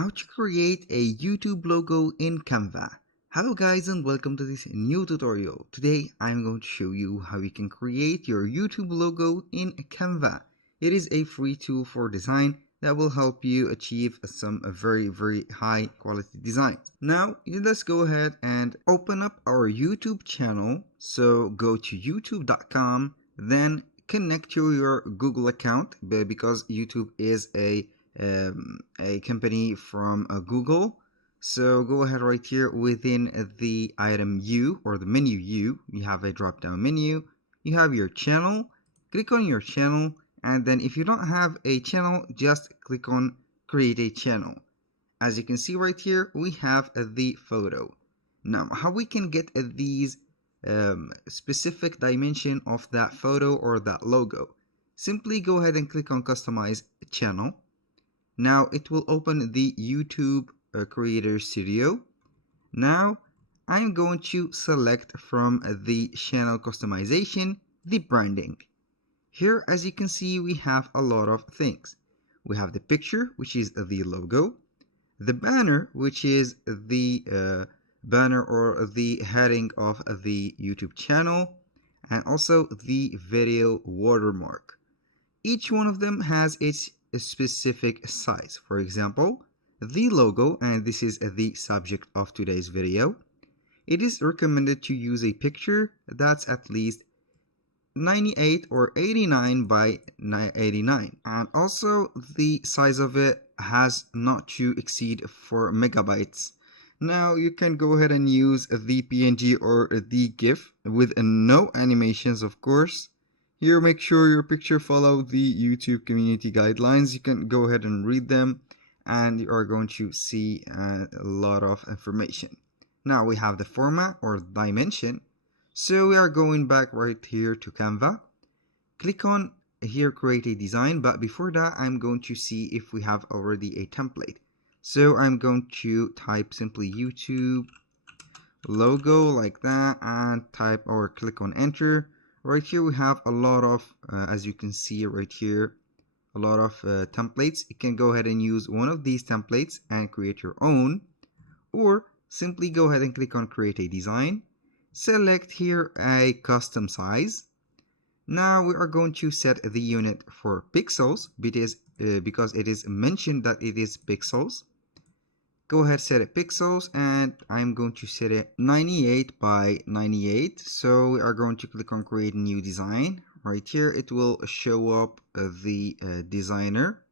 How to create a YouTube logo in Canva. Hello guys and welcome to this new tutorial. Today I'm going to show you how you can create your YouTube logo in Canva. It is a free tool for design that will help you achieve some very high quality designs. Now let's go ahead and open up our YouTube channel. So go to youtube.com, then connect to your Google account because YouTube is a company from Google. So go ahead right here within the item U or the menu U, you have a drop down menu, you have your channel, click on your channel, and then if you don't have a channel, just click on create a channel. As you can see right here, we have the photo. Now how we can get these specific dimension of that photo or that logo, simply go ahead and click on customize channel. Now it will open the YouTube Creator Studio. Now I'm going to select from the channel customization the branding. Here, as you can see, we have a lot of things. We have the picture, which is the logo, the banner, which is the banner or the heading of the YouTube channel, and also the video watermark. Each one of them has its specific size. For example, the logo, and this is the subject of today's video, it is recommended to use a picture that's at least 98 or 89 by 89, and also the size of it has not to exceed 4 megabytes. Now you can go ahead and use the PNG or the GIF with no animations, of course. Here, make sure your picture follow the YouTube community guidelines. You can go ahead and read them and you are going to see a lot of information. Now we have the format or dimension. So we are going back right here to Canva. Click on here, create a design. But before that, I'm going to see if we have already a template. So I'm going to type simply YouTube logo like that and type or click on enter. Right here we have a lot of, as you can see right here, a lot of templates. You can go ahead and use one of these templates and create your own, or simply go ahead and click on create a design. Select here a custom size. Now we are going to set the unit for pixels because it is mentioned that it is pixels. Go ahead, set it pixels, and I'm going to set it 98 by 98. So we are going to click on create new design. Right here it will show up the designer.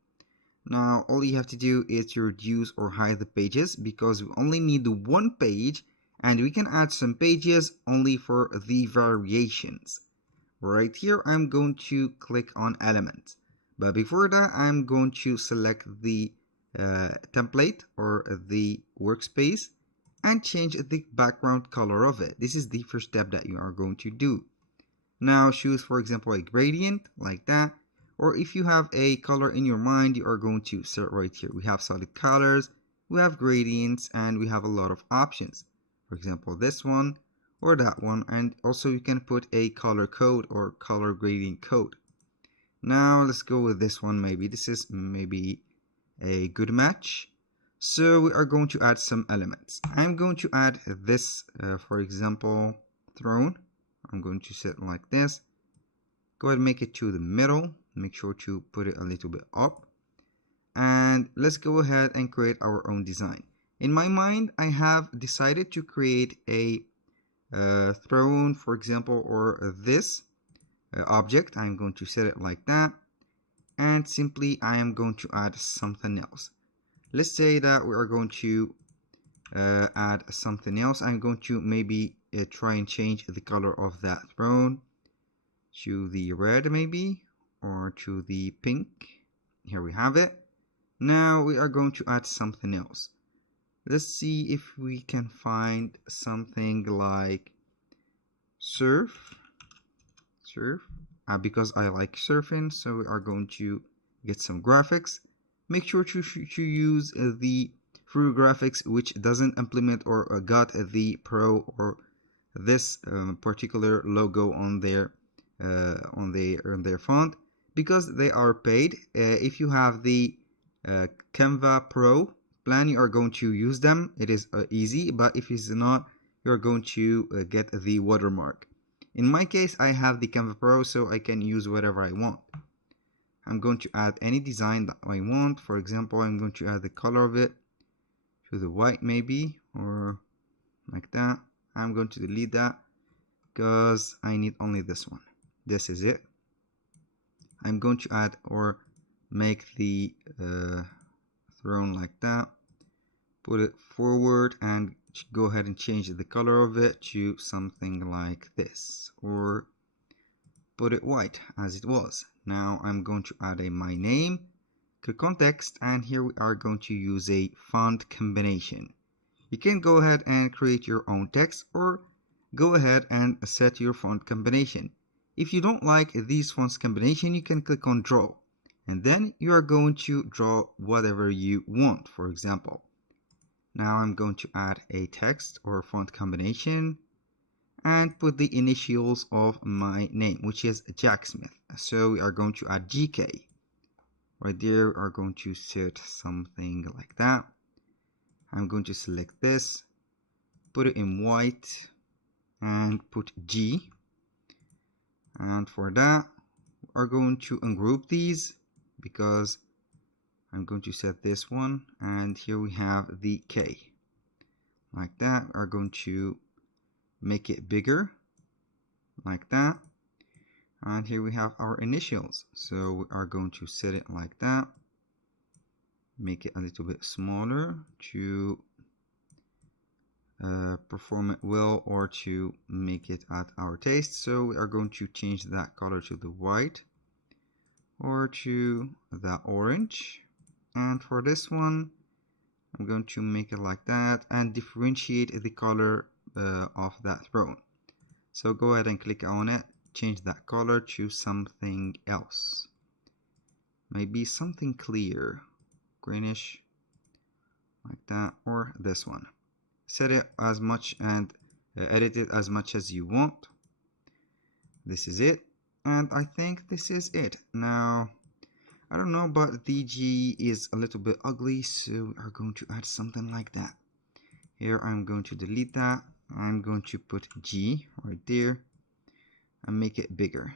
Now all you have to do is to reduce or hide the pages because we only need one page, and we can add some pages only for the variations. Right here I'm going to click on element, but before that I'm going to select the template or the workspace and change the background color of it. This is the first step that you are going to do. Now choose, for example, a gradient like that, or if you have a color in your mind, you are going to set right here. We have solid colors, we have gradients, and we have a lot of options. For example, this one or that one, and also you can put a color code or color gradient code. Now let's go with this one. Maybe this is maybe a good match. So we are going to add some elements. I'm going to add this, for example, throne. I'm going to set it like this. Go ahead and make it to the middle. Make sure to put it a little bit up. And let's go ahead and create our own design. In my mind, I have decided to create a throne, for example, or this object. I'm going to set it like that. And simply I am going to add something else. Let's say that we are going to add something else. I'm going to maybe try and change the color of that throne to the red maybe, or to the pink. Here we have it. Now we are going to add something else. Let's see if we can find something like surf. Because I like surfing, so we are going to get some graphics. Make sure to use the free graphics which doesn't implement or got the pro or this particular logo on their font, because they are paid. If you have the Canva Pro plan, you are going to use them. It is easy, but if it's not, you're going to get the watermark. In my case, I have the Canva Pro, so I can use whatever I want. I'm going to add any design that I want. For example, I'm going to add the color of it to the white maybe, or like that. I'm going to delete that because I need only this one. This is it. I'm going to add or make the throne like that, put it forward, and go ahead and change the color of it to something like this, or put it white as it was. Now I'm going to add my name, click on text, and here we are going to use a font combination. You can go ahead and create your own text, or go ahead and set your font combination. If you don't like these fonts combination, you can click on draw, and then you are going to draw whatever you want. For example, now I'm going to add a text or font combination and put the initials of my name, which is Jack Smith. So we are going to add GK. Right there, we are going to set something like that. I'm going to select this, put it in white, and put G. And for that, we're going to ungroup these because I'm going to set this one, and here we have the K. Like that, we're going to make it bigger, like that. And here we have our initials. So we are going to set it like that. Make it a little bit smaller to perform it well, or to make it at our taste. So we are going to change that color to the white or to the orange. And for this one, I'm going to make it like that and differentiate the color of that throne. So go ahead and click on it, change that color to something else, maybe something clear, greenish, like that, or this one. Set it as much and edit it as much as you want. This is it, and I think this is it. Now I don't know, but the G is a little bit ugly, so we are going to add something like that. Here I'm going to delete that. I'm going to put G right there and make it bigger.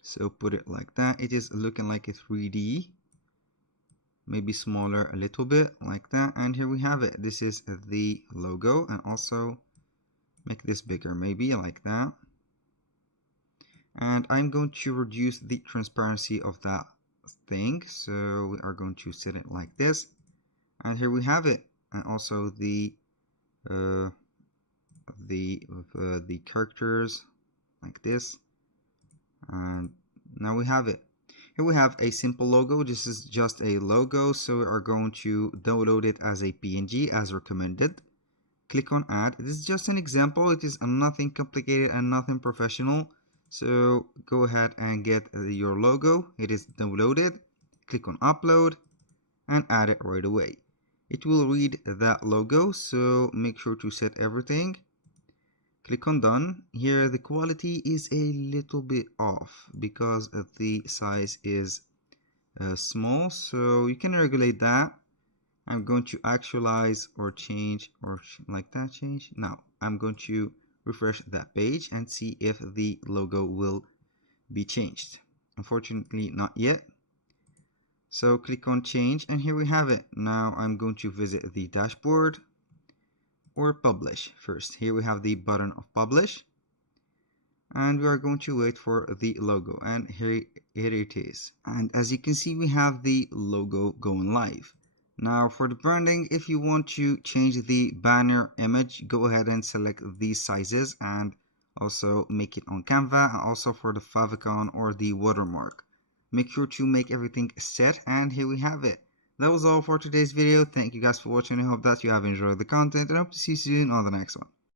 So put it like that. It is looking like a 3D, maybe smaller a little bit, like that. And here we have it. This is the logo, and also make this bigger, maybe like that. And I'm going to reduce the transparency of that thing, so we are going to set it like this. And here we have it, and also the characters like this. And now we have it. Here we have a simple logo. This is just a logo, so we are going to download it as a PNG as recommended. Click on add. This is just an example. It is nothing complicated and nothing professional. So go ahead and get your logo. It is downloaded. Click on upload and add it right away. It will read that logo, so make sure to set everything. Click on done. Here the quality is a little bit off because the size is small, so you can regulate that. I'm going to actualize or change, or like that change. Now I'm going to refresh that page and see if the logo will be changed. Unfortunately not yet. So click on change, and here we have it. Now I'm going to visit the dashboard or publish first. Here we have the button of publish, and we are going to wait for the logo, and here it is. And as you can see, we have the logo going live. Now for the branding, if you want to change the banner image, go ahead and select these sizes and also make it on Canva, and also for the favicon or the watermark. Make sure to make everything set, and here we have it. That was all for today's video. Thank you guys for watching. I hope that you have enjoyed the content, and I hope to see you soon on the next one.